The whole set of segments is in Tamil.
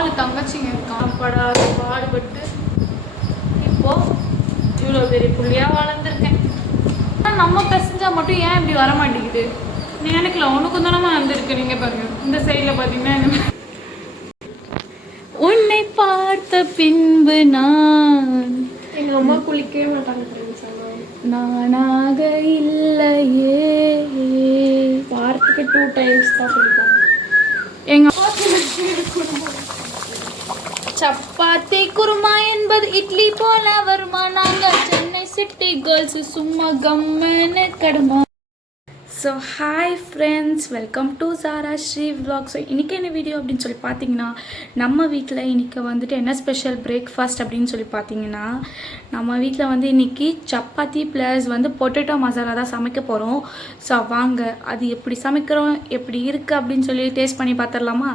4 தங்கச்சிங்க இருக்கான். படாத பாடுபட்டு இப்போது இவ்வளோ பெரிய புள்ளியாக வளர்ந்துருக்கேன். ஆனால் நம்ம பெசஞ்சால் மட்டும் ஏன் இப்படி வர மாட்டேங்குது எனக்குல உனக்கு தானே வந்திருக்கு. நீங்கள் பாருங்கள் இந்த சைடில் பார்த்தீங்கன்னா உன்னை பார்த்த பின்பு நான் எங்கள் அம்மா குளிக்கவே மாட்டாங்க. நானாக இல்லையே வாரத்துக்கு 2 டைம்ஸ் தான் குளிப்பாங்க. எங்கள் சப்பாத்தி குருமா என்பது இட்லி போல வருமா? நாங்கள் சென்னை சிட்டி கேர்ள்ஸ் சும்மா கம்மன்னு கடுமா. So hi friends, welcome to Sara Sri vlog. So இன்றைக்கி என்ன வீடியோ அப்படின்னு சொல்லி பார்த்தீங்கன்னா, நம்ம வீட்டில் இன்றைக்கி வந்துட்டு என்ன ஸ்பெஷல் பிரேக்ஃபாஸ்ட் அப்படின்னு சொல்லி பார்த்தீங்கன்னா, நம்ம வீட்டில் வந்து இன்றைக்கி சப்பாத்தி ப்ளஸ் வந்து பொட்டேட்டோ மசாலா தான் சமைக்க போகிறோம். ஸோ வாங்க அது எப்படி சமைக்கிறோம், எப்படி இருக்குது அப்படின்னு சொல்லி டேஸ்ட் பண்ணி பார்த்துடலாமா?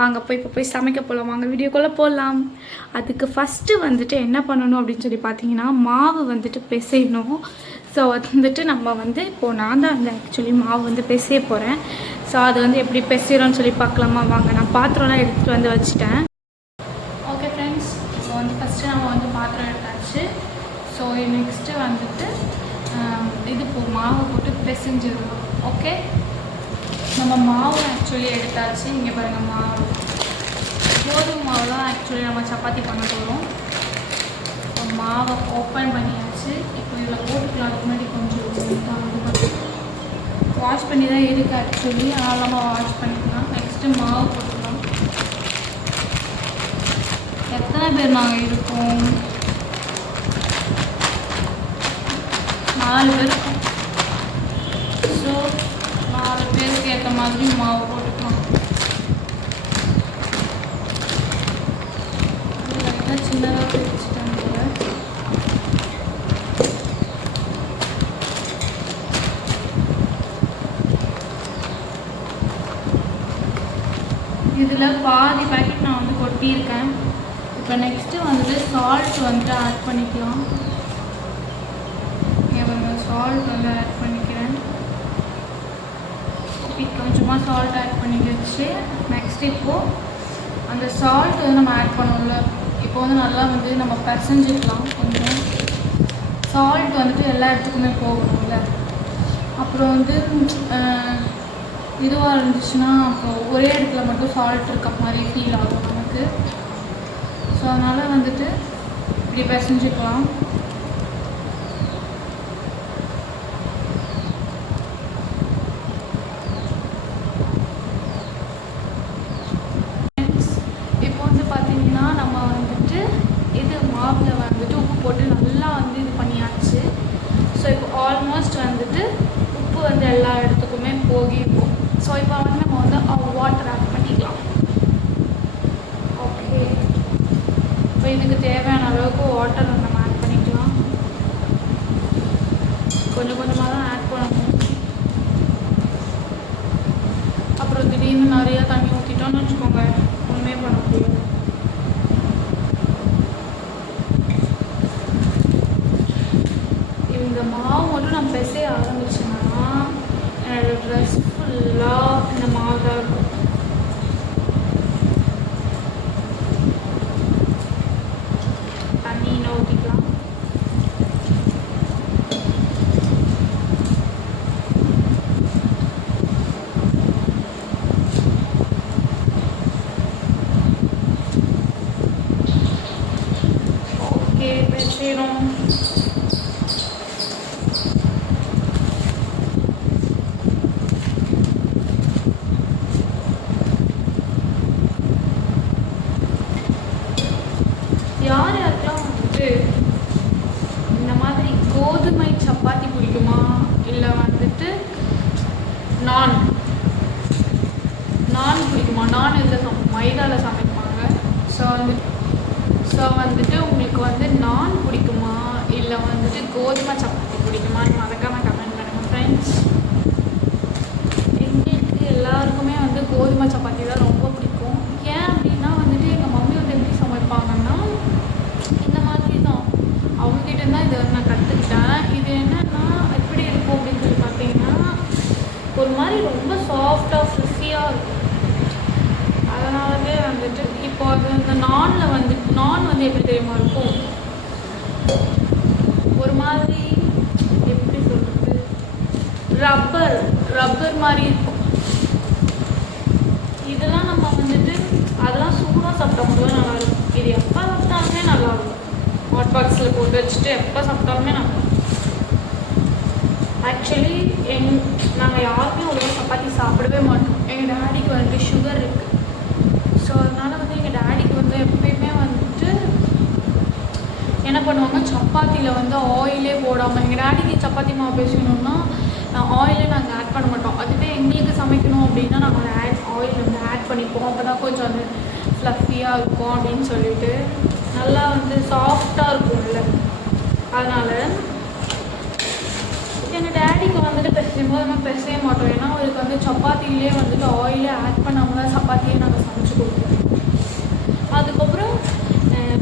வாங்க இப்போ போய் சமைக்க போகலாம். வாங்க வீடியோக்குள்ளே போகலாம். அதுக்கு ஃபஸ்ட்டு வந்துட்டு என்ன பண்ணணும் அப்படின்னு சொல்லி பார்த்தீங்கன்னா, மாவு வந்துட்டு பிசையணும். ஸோ வந்துட்டு நம்ம வந்து இப்போது நான் தான் வந்து ஆக்சுவலி மாவு வந்து பிசைய போகிறேன். ஸோ அது வந்து எப்படி பிசைகிறோன்னு சொல்லி பார்க்கலாமா? வாங்க. நான் பாத்திரம்லாம் எடுத்துகிட்டு வந்து வச்சுட்டேன். ஓகே ஃப்ரெண்ட்ஸ், இப்போ வந்து ஃபஸ்ட்டு நம்ம வந்து பாத்திரம் எடுத்தாச்சு. ஸோ நெக்ஸ்ட்டு வந்துட்டு மாவு போட்டு பிசைஞ்சிடணும். ஓகே, நம்ம மாவு ஆக்சுவலி எடுத்தாச்சு. இங்கே பாருங்கள், மாவு கோதுமை மாவு தான் ஆக்சுவலி நம்ம சப்பாத்தி பண்ண போகிறோம். மாவை ஓப்பன் பண்ணியாச்சு. இப்போ இதில் போட்டுக்கலாம். அதுக்கு முன்னாடி கொஞ்சம் வாஷ் பண்ணி தான் இருக்குது ஆக்சுவலி, அதனால் நம்ம வாஷ் பண்ணிக்கலாம். நெக்ஸ்ட்டு மாவு போட்டுக்கலாம். எத்தனை பேர் நாங்கள் இருக்கோம்? 4 பேர் இருக்கோம். ஸோ 4 பேருக்கு ஏற்ற மாதிரி மாவு போட்டுக்கலாம். சின்னதாக பிரிச்சுட்டேன். இதில் பாதி பேக்கெட் நான் வந்து கொட்டியிருக்கேன். இப்போ நெக்ஸ்ட்டு வந்துட்டு சால்ட் வந்துட்டு ஆட் பண்ணிக்கலாம். சால்ட் வந்து ஆட் பண்ணிக்கிறேன். கொஞ்சமாக சால்ட் ஆட் பண்ணிக்கிடுச்சு. நெக்ஸ்ட் இப்போது அந்த சால்ட் வந்து நம்ம ஆட் பண்ணோம்ல, இப்போ வந்து நல்லா வந்து நம்ம பிசைஞ்சிக்கலாம். கொஞ்சம் சால்ட் வந்துட்டு எல்லா இடத்துக்குமே போகணும்ல. அப்புறம் வந்து இதுவாக இருந்துச்சுன்னா அப்புறம் ஒரே இடத்துல மட்டும் சால்ட் இருக்க மாதிரி ஃபீல் ஆகும் நமக்கு. ஸோ அதனால் வந்துட்டு இப்படி பிசைஞ்சிக்கலாம். இப்போ வந்து பார்த்திங்கன்னா நம்ம வந்துட்டு மாவில் வந்துட்டு உப்பு போட்டு நல்லா வந்து இது பண்ணியாச்சு. ஸோ இப்போ ஆல்மோஸ்ட் வந்துட்டு உப்பு வந்து எல்லா இடத்துக்குமே போகிருக்கும். ஸோ இப்போ வந்து நம்ம வந்து வாட்டர் ஆட் பண்ணிக்கலாம். ஓகே, இப்போ இதுக்கு தேவையான அளவுக்கு வாட்டர் நம்ம ஆட் பண்ணிக்கலாம். கொஞ்சம் கொஞ்சமாக தான் ஆட் பண்ணணும். அப்புறம் திடீர்னு நிறையா தண்ணி ஊற்றிட்டோன்னு வச்சுக்கோங்க, ஒன்றுமே பண்ண முடியும். இந்த மாவு மட்டும் நான் பிசைய ஆரம்பிச்சேன்னா என்னோடய ட்ரெஸ் ஃபுல்லாக இந்த மாவு தான் இருக்கும். தண்ணி இன்னும் ஊற்றிக்கலாம். ஓகே, பிசைறோம். யார் யாருக்கெல்லாம் வந்துட்டு இந்த மாதிரி கோதுமை சப்பாத்தி பிடிக்குமா, இல்லை வந்துட்டு நான் பிடிக்குமா? நான் இதில் மைதாவில் சமைப்பாங்க. ஸோ வந்துட்டு உங்களுக்கு வந்து நான் பிடிக்குமா, இல்லை வந்துட்டு கோதுமை சப்பாத்தி பிடிக்குமான்னு மறக்காம கமெண்ட் பண்ணுங்கள் ஃப்ரெண்ட்ஸ். எங்களுக்கு எல்லாருக்குமே வந்து கோதுமை சப்பாத்தி தான் ரொம்ப பிடிக்கும். ஏன் அப்படின்னா வந்துட்டு எங்கள் மம்மி வந்து எப்படி சமைப்பாங்கன்னா, இந்த மாதிரி தான் அவங்ககிட்ட தான் இதை வந்து நான் கற்றுக்கிட்டேன். இது என்னென்னா எப்படி இருக்கும் அப்படின்னு சொல்லி பார்த்தீங்கன்னா, ஒரு மாதிரி ரொம்ப சாஃப்டாக ஃப்ளஃபியாக இருக்கும். அதனாலவே வந்துட்டு இப்போ அது இந்த நானில் வந்துட்டு நான் வந்து எப்படி தெரியுமா இருக்கும், ஒரு மாதிரி எப்படி சொல்கிறது, ரப்பர் ரப்பர் மாதிரி இருக்கும். இதெல்லாம் நம்ம வந்துட்டு அதெல்லாம் சூடாக சாப்பிட்டா மட்டும் நல்லா இருக்கும். இது எப்போ சாப்பிட்டாலுமே நல்லா இருக்கும். ஹாட் பாக்ஸில் போட்டு வச்சுட்டு எப்போ சாப்பிட்டாலுமே நல்லா இருக்கும். ஆக்சுவலி நாங்கள் யாருமே ஒரு சப்பாத்தி சாப்பிடவே மாட்டோம். எங்கள் டேடிக்கு வந்துட்டு சுகர் இருக்குது. ஸோ அதனால் வந்து எங்கள் டேடிக்கு வந்து எப்பயுமே வந்துட்டு என்ன பண்ணுவாங்க, சப்பாத்தியில் வந்து ஆயிலே போடாமல், எங்கள் டேடிக்கு சப்பாத்தி மாவு பேசணுன்னா ஆயிலே நாங்கள் ஆட் பண்ண மாட்டோம். அதுவே எங்களுக்கு சமைக்கணும் அப்படின்னா நாங்கள் ஆயில் வந்து ஆட் பண்ணிப்போம். அப்போ தான் கொஞ்சம் அது ஃப்ளஃபியாக இருக்கும் அப்படின்னு சொல்லிட்டு, நல்லா வந்து சாஃப்டாக இருக்கும்ல. அதனால் எங்கள் டேடிக்கு வந்துட்டு பிசையும் போது நம்ம பிசைய மாட்டோம். ஏன்னா அவருக்கு வந்து சப்பாத்திலே வந்துட்டு ஆயிலே ஆட் பண்ணாமல் தான் சப்பாத்தியே நாங்கள் சமைச்சு கொடுப்போம். அதுக்கப்புறம்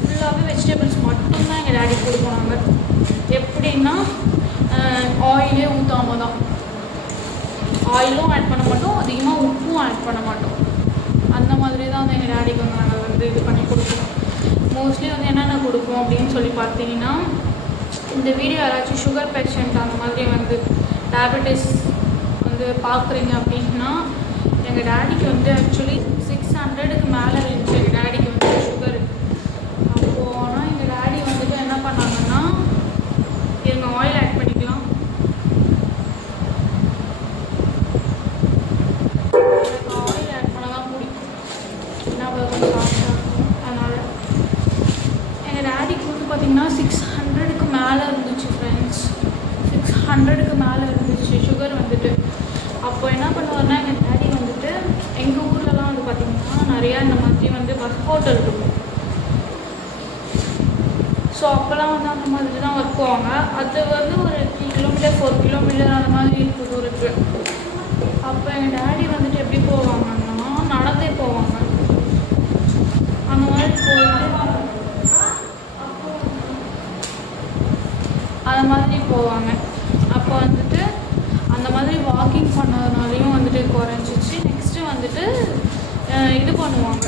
ஃபுல்லாகவே வெஜிடபிள்ஸ் மட்டும்தான் எங்கள் டேடிக்கு கொடுப்போம். நாங்கள் எப்படின்னா ஆயிலே ஊற்றாமல் தான், ஆயிலும் ஆட் பண்ண மாட்டோம், அதிகமாக உப்பும் ஆட் பண்ண மாட்டோம். அந்த மாதிரி தான் வந்து எங்கள் டேடிக்கு வந்து நாங்கள் வந்து இது பண்ணி கொடுப்போம். மோஸ்ட்லி வந்து என்னென்ன கொடுப்போம் அப்படின்னு சொல்லி பார்த்தீங்கன்னா, இந்த வீடியோ யாராச்சும் சுகர் பேஷண்ட் அந்த மாதிரி வந்து டயபெட்டிஸ் வந்து பார்க்குறீங்க அப்படின்னா, எங்கள் டேடிக்கு வந்து ஆக்சுவலி 600க்கு மேலே இருந்துச்சு எங்கள் டேடிக்கு வந்து சுகரு. அப்போது ஆனால் எங்கள் டேடி வந்துட்டு என்ன பண்ணாங்கன்னா, எங்கள் ஆயில் ஆட் பண்ணிக்கலாம், எனக்கு ஆயில் ஆட் பண்ண தான் பிடிக்கும், ஏன்னா அதை கொஞ்சம் சாஃப்டாக இருக்கும். அதனால் எங்கள் டேடிக்கு வந்து பார்த்திங்கன்னா 600க்கு மேலே இருந்துச்சு ஃப்ரெண்ட்ஸ். 600க்கு மேலே இருந்துச்சு சுகர் வந்துட்டு. அப்போ என்ன பண்ணுவார்னா, எங்கள் டேடி வந்துட்டு எங்கள் ஊர்லலாம் வந்து பார்த்திங்கன்னா நிறையா இந்த மாதிரி வந்து பஸ் ஹோட்டல் இருக்கும். ஸோ அப்போல்லாம் வந்து அந்த மாதிரி தான் ஒர்க் போவாங்க. அது வந்து ஒரு 3 கிலோமீட்டர் 4 கிலோமீட்டர் அந்த மாதிரி இருக்குது தூரத்துக்கு. அப்போ எங்கள் டேடி வந்துட்டு எப்படி போவாங்கன்னா, நடந்தே போவாங்க. அந்த மாதிரி போவாங்க. அப்போ வந்துட்டு அந்த மாதிரி வாக்கிங் பண்ணதுனாலையும் வந்துட்டு குறைஞ்சிச்சு. நெக்ஸ்ட்டு வந்துட்டு இது பண்ணுவாங்க,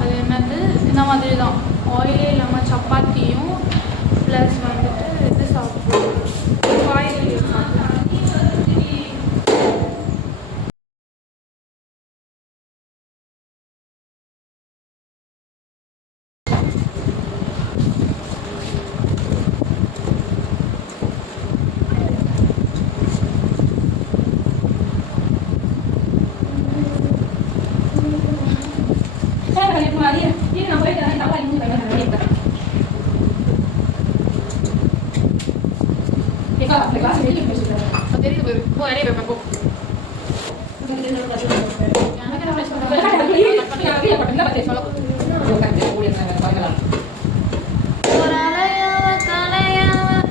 அது என்னது, இந்த மாதிரி தான் ஆயிலே இல்லாமல் சப்பாத்தியும் ப்ளஸ் வந்துட்டு இது சாப்பிடுவோம், காய்கறி சாப்பிடுவோம்.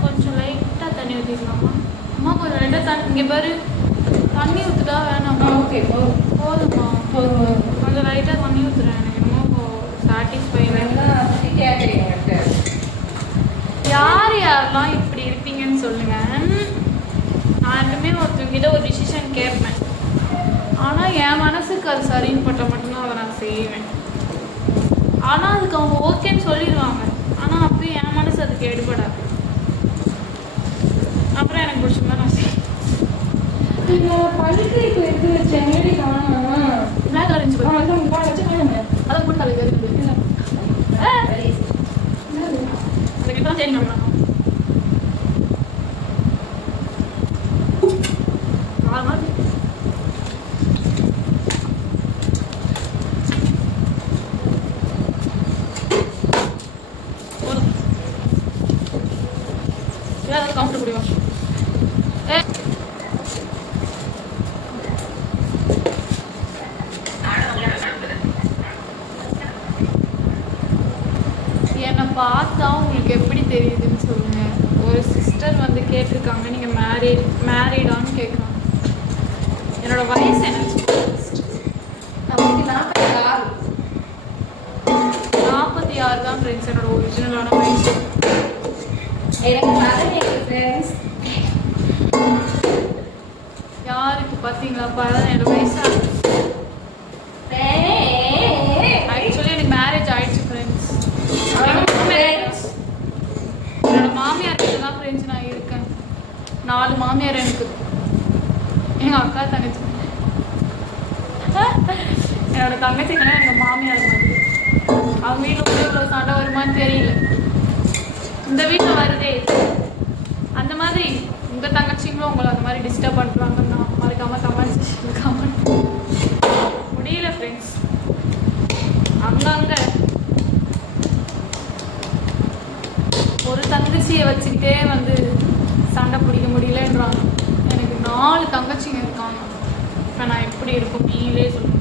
கொஞ்சம் லைட்டாக தண்ணி ஊற்றிக்கலாமா அம்மா? கொஞ்சம் லைட்டாக இங்கே பாரு, தண்ணி ஊற்றுட்டா வேணாமா? ஓகே போதுமா? கொஞ்சம் லைட்டாக தண்ணி ஊற்றுறேன், எனக்கு என்னமோ சாட்டிஸ்ஃபை. யார் யாரெல்லாம் இப்படி இருப்பீங்கன்னு சொல்லுங்கள். நான் எப்பவுமே ஒருத்தவங்கிட்ட ஒரு டிசிஷன் கேட்பேன், ஆனால் என் மனசுக்கு அது சரின்னு பட்ட மட்டும்தான் அதை நான் செய்வேன். ஆனால் அதுக்கு அவங்க ஓகேன்னு சொல்லிடுவாங்க, ஆனால் அப்பயும் என் மனசு அதுக்கு எடுபடாது. அப்புறம் எனக்கு பிடிச்ச மாதிரி நான் செய்வேன். பிளாக் ஆரஞ்சு அதான் போட்டு அது அதுக்கிட்ட தான் சரி நம்ம கவுண்டர் முடியும். என்னை பார்த்தா உங்களுக்கு எப்படி தெரியுதுன்னு சொல்லுங்கள். ஒரு சிஸ்டர் வந்து கேட்டிருக்காங்க, நீங்கள் மேரீடான்னு கேட்குறாங்க. என்னோட வயசு என்ன? 46 தான் ஃப்ரெண்ட்ஸ் என்னோட ஒரிஜினலான வயசு. யாருக்கு பார்த்தீங்களா? என்னோட வயசு 4 மாமியார் எனக்கு. எங்கள் அக்கா தங்கச்சி, என்னோட தங்கச்சிங்கன்னா எங்கள் மாமியார் மாதிரி. அவங்க வீட்டில் கூட இவ்வளோ சண்டை வருமானு தெரியல. இந்த வீட்டில் வருதே அந்த மாதிரி உங்கள் தங்கச்சிங்களும் உங்களை அந்த மாதிரி டிஸ்டர்ப் பண்ணுறாங்கன்னா மறக்காமல் கமெண்ட் முடியல ஃப்ரெண்ட்ஸ். அங்கங்கே ஒரு தங்கச்சியை வச்சுக்கிட்டே வந்து சண்டை பிடிக்க முடியலன்றாங்க. எனக்கு 4 தங்கச்சிங்க இருக்காங்க. இப்போ நான் எப்படி இருக்கும் நீங்களே சொல்லுங்க.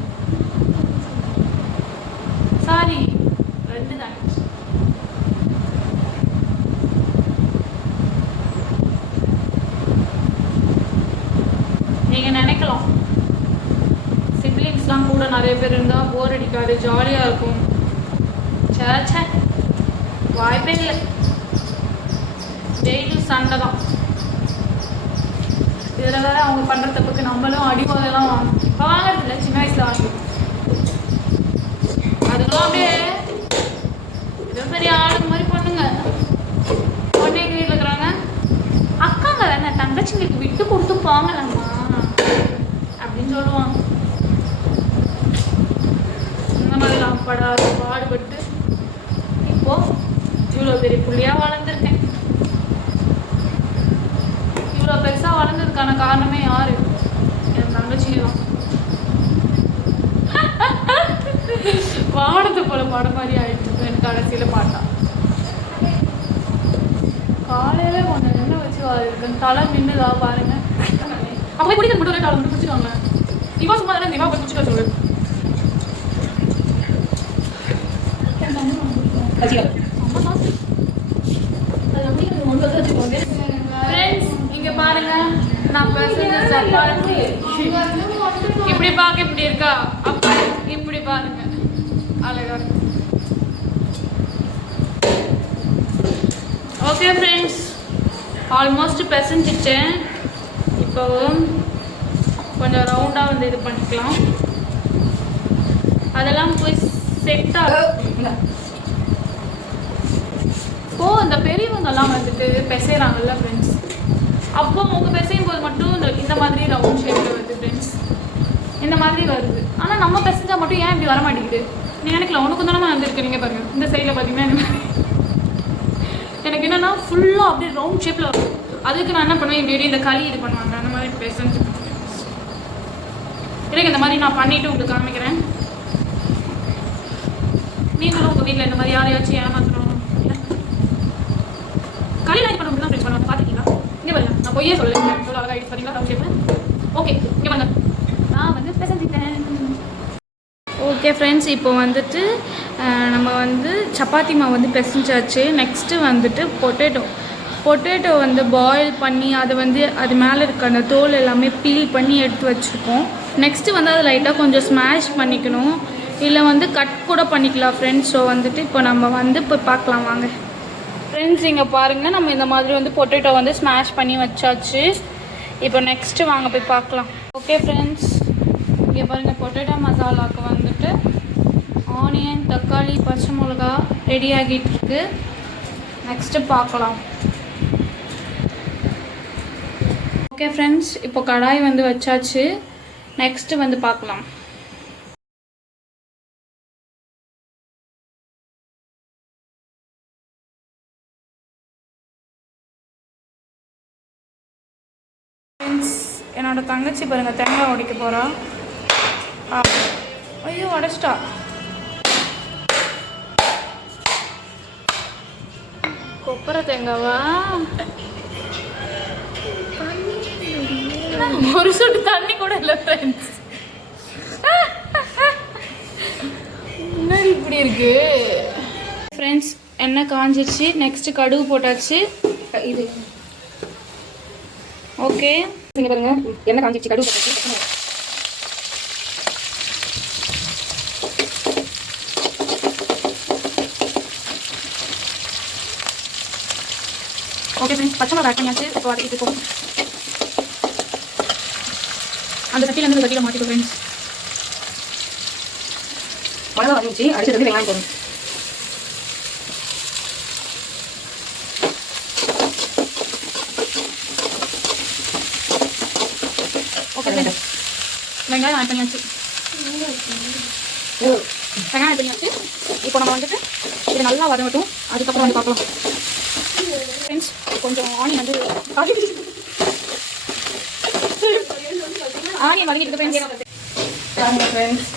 சாரி, 2 தங்கச்சி. நீங்கள் நினைக்கலாம் சிப்ளிங்ஸ்லாம் கூட நிறைய பேர் இருந்தால் போர் அடிக்காது, ஜாலியாக இருக்கும். சே, வாய்ப்பே இல்லை. டெய்லியும் சண்டை தான். இதில் வேற அவங்க பண்ணுற தப்புக்கு நம்மளும் அடிவாதெல்லாம் வாங்கணும். இப்போ வாங்குறது இல்லை, சின்ன வயசில் வாங்கணும். அதுக்கெல்லாம் அப்படியே ஏதோ பெரிய ஆளுங்க மாதிரி பொண்ணுங்க பொண்ணு எங்கள் வீட்டில் இருக்கிறாங்க. அக்காங்க தானே, தங்கச்சிங்களுக்கு விட்டு கொடுத்து போங்கலாமா அப்படின்னு சொல்லுவாங்க. இந்த மாதிரிலாம் பாடுபட்டு இப்போ இவ்வளோ பெரிய புள்ளியாக வளர்ந்துருக்கேன். இவ்வளோ பெருசாக வளர்ந்ததுக்கான காரணமே யாரு? என் தங்கச்சிங்க தான். பாடத்தை போல படம் மாதிரி ஆயிடுச்சு எனக்கு கடைசியில் பாட்டா. காலையில் கொஞ்சம் எண்ணெய் வச்சு இருக்கேன், தலை நின்றுதா பாருங்க. அப்படியே குடிக்கிற மட்டும் தலை மட்டும் பிடிச்சிக்காங்க. இவா சும்மா தானே, இவா போய் பிடிச்சிக்க சொல்லு. இங்க பாருங்க, நான் பேசுறது சப்பாத்தி இப்படி பார்க்க இப்படி இருக்கா, அப்பா இப்படி பாருங்க அழகா இருக்கு. ஓகே ஃப்ரெண்ட்ஸ், ஆல்மோஸ்ட் பிசைஞ்சிட்டேன். இப்போ கொஞ்சம் ரவுண்டாக வந்து இது பண்ணிக்கலாம். அதெல்லாம் போய் செட் ஆகும். இப்போது இந்த பெரியவங்கெல்லாம் வந்துட்டு பிசைகிறாங்கல்ல ஃப்ரெண்ட்ஸ், அப்போ அவங்க பிசையும் போது மட்டும் இந்த மாதிரி ரவுண்ட் ஷேப்பில் வருது ஃப்ரெண்ட்ஸ், இந்த மாதிரி வருது. ஆனால் நம்ம பிசைஞ்சால் மட்டும் ஏன் இப்படி வர மாட்டேங்குது? நீ நினைக்கல, உனக்கு தானே வந்துருக்கு. நீங்கள் பாருங்கள், இந்த சைடில் பார்த்தீங்கன்னா இந்த மாதிரி எனக்கு என்னென்னா ஃபுல்லாக அப்படியே ரவுண்ட் ஷேப்பில் வரும். அதுக்கு நான் என்ன பண்ணுவேன், இப்படி இந்த களி இது பண்ணுவாங்க அந்த மாதிரி பிசைஞ்சு எனக்கு இந்த மாதிரி நான் பண்ணிவிட்டு உங்களுக்கு காமிக்கிறேன். நீங்களும் உங்கள் வீட்டில் இந்த மாதிரி யாரையாச்சும் ஏமாற்றணும் களி லைட் பண்ண முடியும் தான் பார்த்துக்கிங்களா? இங்கே வரல, நான் பொய்யே சொல்லுங்க. எவ்வளோ அழகாக ஆகிடுச்சு பார்த்தீங்களா ரவுண்ட் ஷேப்பில். ஓகே, இங்கே வாங்க, நான் வந்து பிசைஞ்சிட்டேன். ஓகே ஃப்ரெண்ட்ஸ், இப்போ வந்துட்டு நம்ம வந்து சப்பாத்தி மாவு வந்து பிசைஞ்சாச்சு. நெக்ஸ்ட்டு வந்துட்டு பொட்டேட்டோ வந்து பாயில் பண்ணி அதை வந்து அது மேலே இருக்க அந்த தோல் எல்லாமே பீல் பண்ணி எடுத்து வச்சுருக்கோம். நெக்ஸ்ட்டு வந்து அதை லைட்டாக கொஞ்சம் ஸ்மாஷ் பண்ணிக்கணும், இல்லை வந்து கட் கூட பண்ணிக்கலாம் ஃப்ரெண்ட்ஸ். ஸோ வந்துட்டு இப்போ நம்ம வந்து இப்போ பார்க்கலாம் வாங்க ஃப்ரெண்ட்ஸ். இங்கே பாருங்கள், நம்ம இந்த மாதிரி வந்து பொட்டேட்டோ வந்து ஸ்மாஷ் பண்ணி வச்சாச்சு. இப்போ நெக்ஸ்ட்டு வாங்க போய் பார்க்கலாம். ஓகே ஃப்ரெண்ட்ஸ், இங்கே பாருங்கள், பொட்டேட்டோ மசாலாவுக்கு வந்துட்டு ஆனியன், தக்காளி, பச்சை மிளகா ரெடி ஆகிட்டு இருக்கு. நெக்ஸ்ட்டு பார்க்கலாம். ஓகே ஃப்ரெண்ட்ஸ், இப்போ கடாய் வந்து வச்சாச்சு. நெக்ஸ்ட்டு வந்து பார்க்கலாம். ஃப்ரெண்ட்ஸ், என்னோட தங்கச்சி பாருங்கள் தேங்காய் உடைக்க போகிறா. ஐயோ உடைச்சிட்டா. கொப்பரை தேங்காவா? ஒரு சொட்டு தண்ணி கூட இல்லை ஃப்ரெண்ட்ஸ். முன்னாடி இப்படி இருக்கு ஃப்ரெண்ட்ஸ். எண்ணெய் காஞ்சிச்சு. நெக்ஸ்ட்டு கடுகு போட்டாச்சு. இது ஓகே, இங்கே பாருங்க, எண்ணெய் காஞ்சிச்சு, கடுகு போட்டாச்சு. ஓகே ஃப்ரெண்ட்ஸ், பச்சை மிளகா ஆட் பண்ணியாச்சு. இப்போ வதக்கிட்டு இருக்கோம். அந்த சட்டியிலேருந்து சட்டியில் மாற்றிக்கோ ஃப்ரெண்ட்ஸ். மிளகா வந்துச்சு, அடுத்தது வெங்காயம் போடும். வெங்காயம் ஆட் பண்ணியாச்சு. வெங்காயம் ஆட் பண்ணியாச்சு. இப்போ நம்ம வந்துட்டு இது நல்லா வதங்கட்டும். அதுக்கப்புறம் வந்து பார்க்கலாம் ஃப்ரெண்ட்ஸ். கொஞ்சம் ஆனியன் வந்து ஆனியன் வதங்கிட்டு ஃப்ரெண்ட்ஸ்.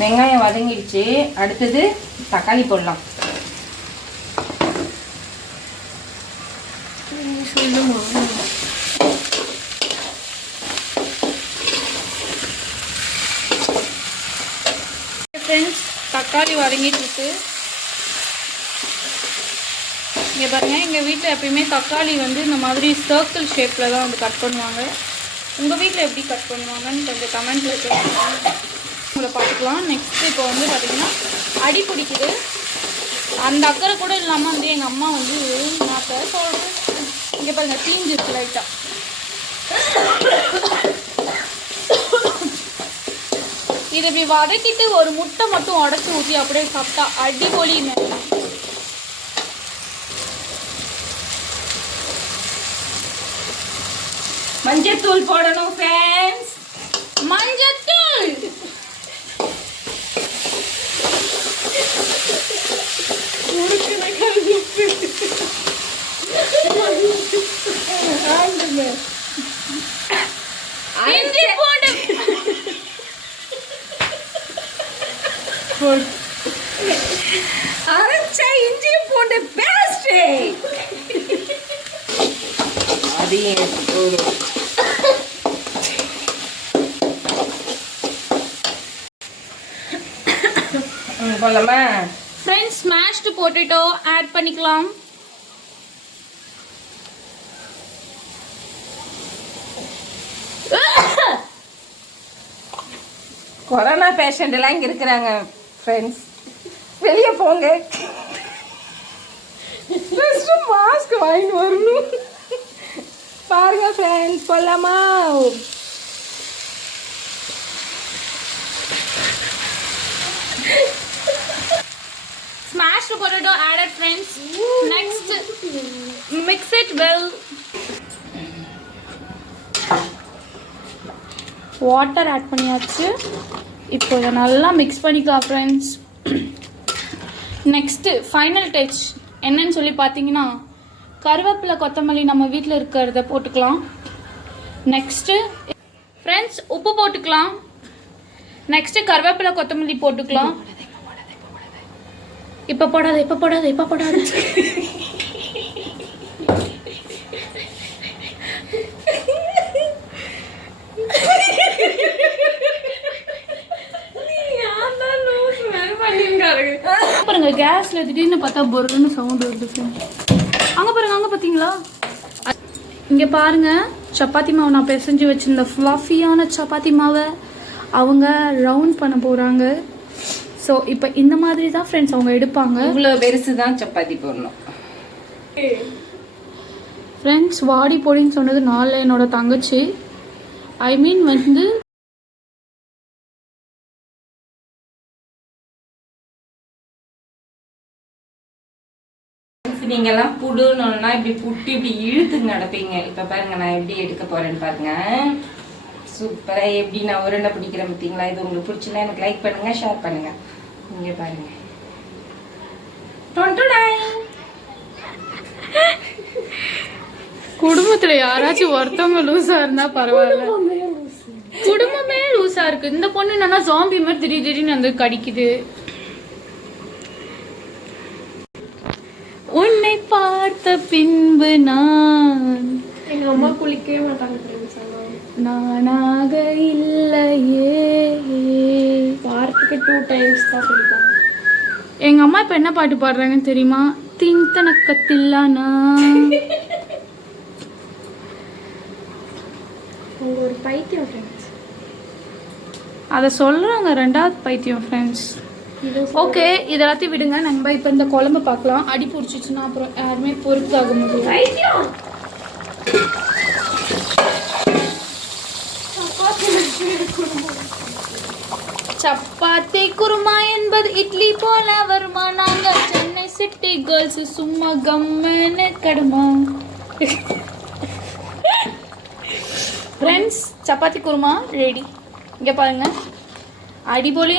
வெங்காயம் வதங்கிடுச்சு. அடுத்தது தக்காளி போடலாம். ஃப்ரெண்ட்ஸ் தக்காளி வதங்கிட்டு இருக்கு. இங்கே பாருங்கள், எங்கள் வீட்டில் எப்பயுமே தக்காளி வந்து இந்த மாதிரி சர்க்கிள் ஷேப்பில் தான் வந்து கட் பண்ணுவாங்க. உங்கள் வீட்டில் எப்படி கட் பண்ணுவாங்கன்னு கொஞ்சம் கமெண்ட்டில் கேட்குறாங்க. உங்களை பார்த்துக்கலாம். நெக்ஸ்ட்டு இப்போ வந்து பார்த்திங்கன்னா அடி பிடிக்குது. அந்த அக்கறை கூட இல்லாமல் வந்து எங்கள் அம்மா வந்து நான் சொல்கிறேன். இங்கே பாருங்கள், தீஞ்சிருக்கு லைட்டாக. இது இப்படி வதக்கிட்டு ஒரு முட்டை மட்டும் உடச்சி ஊற்றி அப்படியே சாப்பிட்டா அடிபொலிங்க. மஞ்சத்தூள் போடணும் ஃப்ரெண்ட்ஸ். மஞ்சத்தூள் இஞ்சி பூண்டு அரைச்ச இஞ்சி பூண்டு பேஸ்ட் அதையும் போடும். போலாமா ஃப்ரெண்ட்ஸ்? ஸ்மாஷ்டு பொட்டேட்டோ ஆட் பண்ணிக்கலாம். கொரோனா பேஷண்ட் எல்லாம் இங்க இருக்கிறாங்க ஃப்ரெண்ட்ஸ். வெளியே போங்க. மாஸ்க் வாங்கிட்டு வரணும். பாருங்க ஃப்ரெண்ட்ஸ், போலாமா? Smashed potato added, friends. Next, mix it well. Water add பண்ணியாச்சு. இப்போ இதை நல்லா மிக்ஸ் பண்ணிக்கலாம் ஃப்ரெண்ட்ஸ். நெக்ஸ்ட்டு ஃபைனல் டச் என்னன்னு சொல்லி பார்த்தீங்கன்னா, கருவேப்பிலை கொத்தமல்லி நம்ம வீட்டில் இருக்கிறத போட்டுக்கலாம். நெக்ஸ்ட்டு ஃப்ரெண்ட்ஸ் உப்பு போட்டுக்கலாம். நெக்ஸ்ட்டு கருவேப்பிலை கொத்தமல்லி போட்டுக்கலாம். இப்போ போடாத. பாருங்க, கேஸ்ல திடீர்னு பார்த்தா பொருள்னு சவுண்ட் வருது. அங்க பாருங்க, அங்க பாத்தீங்களா? இங்க பாருங்க, சப்பாத்தி மாவு நான் பிசைஞ்சு வச்சிருந்த ஃப்ளஃபியான சப்பாத்தி மாவை அவங்க ரவுண்ட் பண்ண போறாங்க. ஸோ இப்போ இந்த மாதிரி தான் ஃப்ரெண்ட்ஸ் அவங்க எடுப்பாங்க. இவ்வளோ பெருசு தான் சப்பாத்தி போடணும். ஃப்ரெண்ட்ஸ், வாடி பொடின்னு சொன்னது நாளில் என்னோட தங்கச்சி. ஐ மீன் வந்து நீங்கெல்லாம் புடுன்னா இப்படி புட்டு இப்படி இழுத்து நடப்பீங்க. இப்போ பாருங்க, நான் எப்படி எடுக்க போறேன்னு பாருங்க. சூப்பரா எப்படி நான் உருண்டை பிடிக்கிறேன் பார்த்தீங்களா? இது உங்களுக்கு பிடிச்சுன்னா எனக்கு லைக் பண்ணுங்க, ஷேர் பண்ணுங்க. இங்க பாருங்க, குடும்பத்துல யாராச்சும் ஒருத்தவங்க லூஸா இருந்தா பரவாயில்ல. குடும்பமே லூஸா இருக்கு. இந்த பொண்ணு என்னன்னா ஜாம்பி மாதிரி திடீர்னு வந்து கடிக்குது. உன்னை பார்த்த பின்பு நான் எங்க அம்மா குளிக்கவே மாட்டாங்க. நானாக இல்லையே. வாரத்துக்கு 2 times தான் குளிப்பாங்க. எங்க அம்மா இப்ப என்ன பாட்டு பாடுறாங்கன்னு தெரியுமா? தின்தனக்கத்தில்லானா. உங்க ஒரு பைத்தியம் ஃப்ரெண்ட்ஸ். அதை சொல்றாங்க, 2வது பைத்தியம் ஃப்ரெண்ட்ஸ். ஓகே, இதெல்லாத்தையும் விடுங்க. நம்ம இப்போ இந்த குழம்பு பார்க்கலாம். அடி பிடிச்சிச்சுன்னா அப்புறம் யாருமே பொறுப்பாக முடியும். சப்பாத்தி குருமா என்பது இட்லி போல வருமா? நாங்க சென்னை சிட்டி கேர்ள்ஸ் சும்மா கம்மனு கடுமா. Friends chapati kurma ready. இங்கே பாருங்க, அடிபொலி.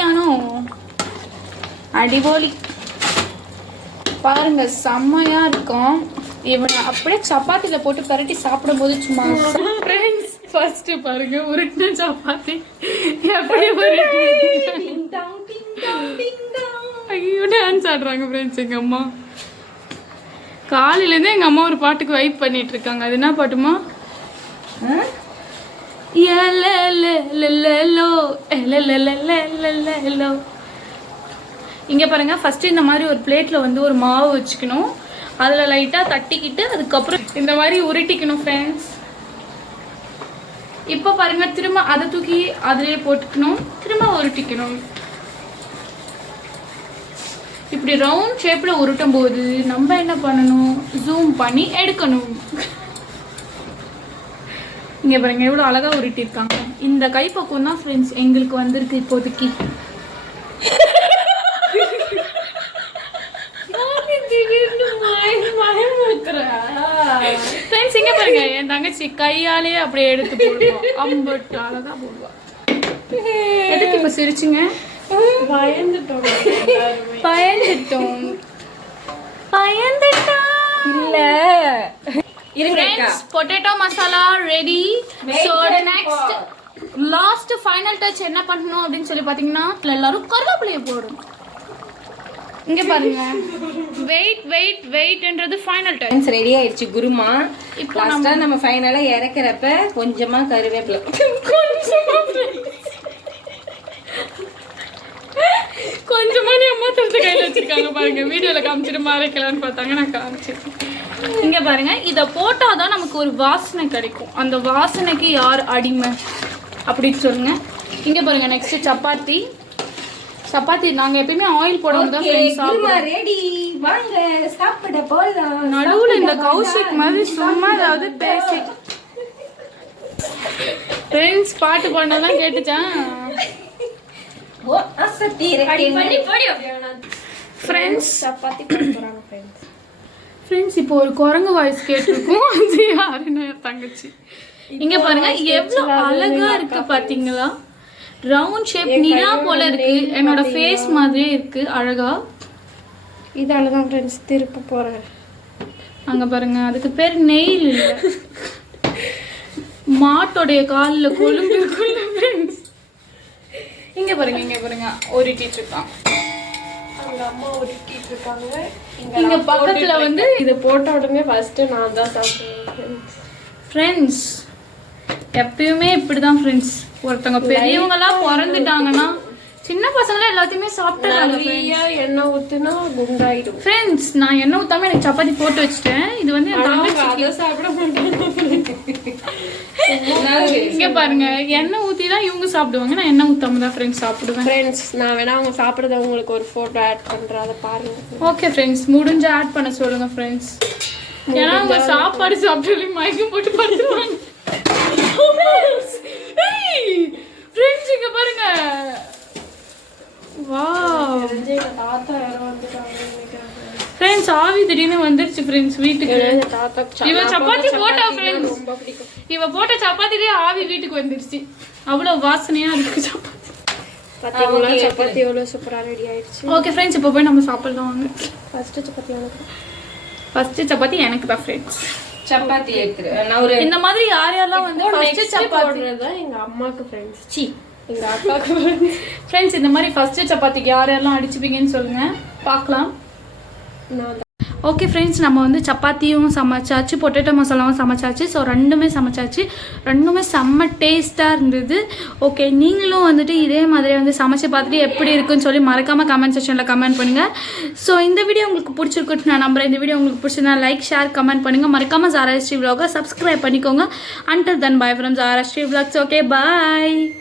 அடிபொலி பாருங்க, செம்மையாக இருக்கும். இவனை அப்படியே சப்பாத்தியில் போட்டு பரட்டி சாப்பிடும்போது சும்மா. ஃப்ரெண்ட்ஸ் ஃபர்ஸ்ட் பாருங்க, உருட்டின சப்பாத்தி எப்படி ஐயோ டான்ஸ் ஆடுறாங்க ஃப்ரெண்ட்ஸ். எங்கள் அம்மா காலையிலேருந்து எங்கள் அம்மா ஒரு பாட்டுக்கு வைப் பண்ணிட்டு இருக்காங்க. அது என்ன பாட்டுமா? இங்கே பாருங்க, ஃபர்ஸ்ட் இந்த மாதிரி ஒரு பிளேட்டில் வந்து ஒரு மாவு வச்சுக்கணும். அதில் லைட்டாக தட்டிக்கிட்டு அதுக்கப்புறம் இந்த மாதிரி உருட்டிக்கணும் ஃப்ரெண்ட்ஸ். இப்போ பாருங்க, திரும்ப அதை தூக்கி அதிலே போட்டுக்கணும், திரும்ப உருட்டிக்கணும். இப்படி ரவுண்ட் ஷேப்பில் உருட்டும் போது நம்ம என்ன பண்ணணும், ஜூம் பண்ணி எடுக்கணும். இங்கே பாருங்க எவ்வளோ அழகாக உருட்டியிருக்காங்க. இந்த கைப்பக்குவம் தான் ஃப்ரெண்ட்ஸ் எங்களுக்கு வந்திருக்கு இப்போதைக்கு. ஃப்ரெண்ட்ஸ் இங்கே பாருங்க, என் தங்கச்சி கையாலே அப்படியே எடுத்து போடுவோம். அம்பட்டு அழகா போடுவா. எதுக்கு இப்போ சிரிச்சுங்க? பயந்துட்டோம். இல்ல potato masala ready. So next last final touch என்ன பண்ணணும் அப்படின்னு சொல்லி பார்த்தீங்கன்னா, எல்லாரும் கருவேப்பிலையை போடணும். இங்கே பாருங்க, வெயிட்ன்றது ஃபைனல் டச். ரெடி ஆயிடுச்சு குருமா. இப்போ நம்ம ஃபைனலா இறக்குறப்ப கொஞ்சமா கருவேப்பிலை, கொஞ்சமா நீ அம்மா தடுத்து கையில் வச்சிருக்காங்க பாருங்க. வீடியோவில் காமிச்சிட்டு மறைக்கலான்னு பார்த்தாங்க, நான் காமிச்சிருக்கேன். இங்கே பாருங்க, இதை போட்டால் தான் நமக்கு ஒரு வாசனை கிடைக்கும். அந்த வாசனைக்கு யார் அடிமை அப்படின்னு சொல்லுங்க. இங்கே பாருங்க, நெக்ஸ்ட் சப்பாத்தி. நாங்கள் எப்பயுமே ஆயில் போடாம தான் ரெடி. வாங்க சாப்பிட போலாம். நடுவில் இந்த கௌஷிக் மாதிரி சும்மா ஏதாவது பேசி ஃப்ரெண்ட்ஸ் பாட்டு பாடினதான் கேட்டுச்சான். ஃப்ரெண்ட்ஸ் இப்போ ஒரு குரங்கு வாய்ஸ் கேட்டிருக்கோம். அது யாருன்னு தங்கச்சி. இங்க பாருங்க எவ்வளோ அழகா இருக்கு பாத்தீங்களா? ரவுண்ட் ஷேப் நிலா போல இருக்கு. என்னோட ஃபேஸ் மாதிரியே இருக்கு அழகா. இதால தான் ஃப்ரெண்ட்ஸ் திருப்ப போறேன். அங்க பாருங்க, அதுக்கு பேர் நெயில் இல்ல, மாட்டோடைய காலில் கொழும்பு இருக்குல்ல ஃப்ரெண்ட்ஸ். இங்க பாருங்க உருட்டிட்டு இருக்கான். அவங்க அம்மா உருட்டிட்டு இருக்காங்க. இங்க பக்கத்துல வந்து இதை போட்ட உடனே ஃபர்ஸ்ட் நான் தான் சாப்பிடுவேன் ஃப்ரெண்ட்ஸ். எப்பயுமே இப்படிதான் ஃப்ரெண்ட்ஸ். ஒருத்தவங்க பெரியவங்களாம் பிறந்துட்டாங்கன்னா சின்ன பசங்களே எல்லாத்தையுமே சாப்பிட்டுறாங்க. எண்ணெய் ஊத்துனா குண்டாயிடும் ஃப்ரெண்ட்ஸ். நான் எண்ணெய் ஊத்தாம எனக்கு சப்பாத்தி போட்டு வச்சுட்டேன். இது வந்து என் தங்கச்சிக்கு சாப்பிட மாட்டேன். இங்க பாருங்க, எண்ணெய் ஊத்தி தான் இவங்க சாப்பிடுவாங்க, நான் எண்ணெய் ஊத்தாம தான் ஃப்ரெண்ட்ஸ் சாப்பிடுவேன். ஃப்ரெண்ட்ஸ் நான் வேணா அவங்க சாப்பிடுறத உங்களுக்கு ஒரு போட்டோ ஆட் பண்றேன், அதை பாருங்க. ஓகே ஃப்ரெண்ட்ஸ், முடிஞ்ச ஆட் பண்ண சொல்லுங்க ஃப்ரெண்ட்ஸ். ஏன்னா அவங்க சாப்பாடு சாப்பிட்டு மயக்கம் போட்டு படுத்துருவாங்க. ஃப்ரெண்ட்ஸ் இங்க பாருங்க, வாவ் தாத்தா யாரோ வந்துட்டாங்க நினைக்கிறேன். ஃப்ரெண்ட்ஸ் ஆவி திடீர்னு வந்துருச்சு ஃப்ரெண்ட்ஸ் வீட்டுக்கு. தாத்தா இவ சப்பாத்தி போட்டா ஃப்ரெண்ட்ஸ், ரொம்ப பிடிக்கும். இவ போட்ட சப்பாத்திலே ஆவி வீட்டுக்கு வந்துருச்சு. அவ்வளவு வாசனையா இருக்கு சப்பாத்தி. பாத்தீங்களா சப்பாத்தி எவ்வளவு சூப்பரா ரெடி ஆயிடுச்சு. ஓகே ஃப்ரெண்ட்ஸ், இப்போ போய் நம்ம சாப்பிடலாம் வாங்க. ஃபர்ஸ்ட் சப்பாத்தி எனக்கு தான் ஃப்ரெண்ட்ஸ். சப்பாத்தி எடுத்துரு. நான் ஒரு இந்த மாதிரி யாரெல்லாம் வந்து ஃபர்ஸ்ட் சப்பாத்தி தான் எங்க அம்மாக்கு ஃப்ரெண்ட்ஸ், சி எங்க அக்காக்கு ஃப்ரெண்ட்ஸ். இந்த மாதிரி ஃபர்ஸ்ட் சப்பாத்திக்கு யாரெல்லாம் அடிச்சுப்பீங்கன்னு சொல்லுங்க பார்க்கலாம். ஓகே ஃப்ரெண்ட்ஸ், நம்ம வந்து சப்பாத்தியும் சமைச்சாச்சு, பொட்டேட்டோ மசாலாவும் சமைச்சாச்சு. ஸோ ரெண்டுமே சமைச்சாச்சு. ரெண்டுமே செம்ம டேஸ்ட்டாக இருந்தது. ஓகே, நீங்களும் வந்துட்டு இதே மாதிரி வந்து சமைச்சு பார்த்துட்டு எப்படி இருக்குன்னு சொல்லி மறக்காமல் கமெண்ட் செக்ஷனில் கமெண்ட் பண்ணுங்கள். ஸோ இந்த வீடியோ உங்களுக்கு பிடிச்சிருக்குன்னு நான் நம்புறேன். இந்த வீடியோ உங்களுக்கு பிடிச்சிருந்தா லைக், ஷேர், கமெண்ட் பண்ணுங்கள். மறக்காமல் ஜாரா ஸ்ரீ vlog சப்ஸ்கிரைப் பண்ணிக்கோங்க. Until then, bye from Zara Sri Vlogs. Okay, bye.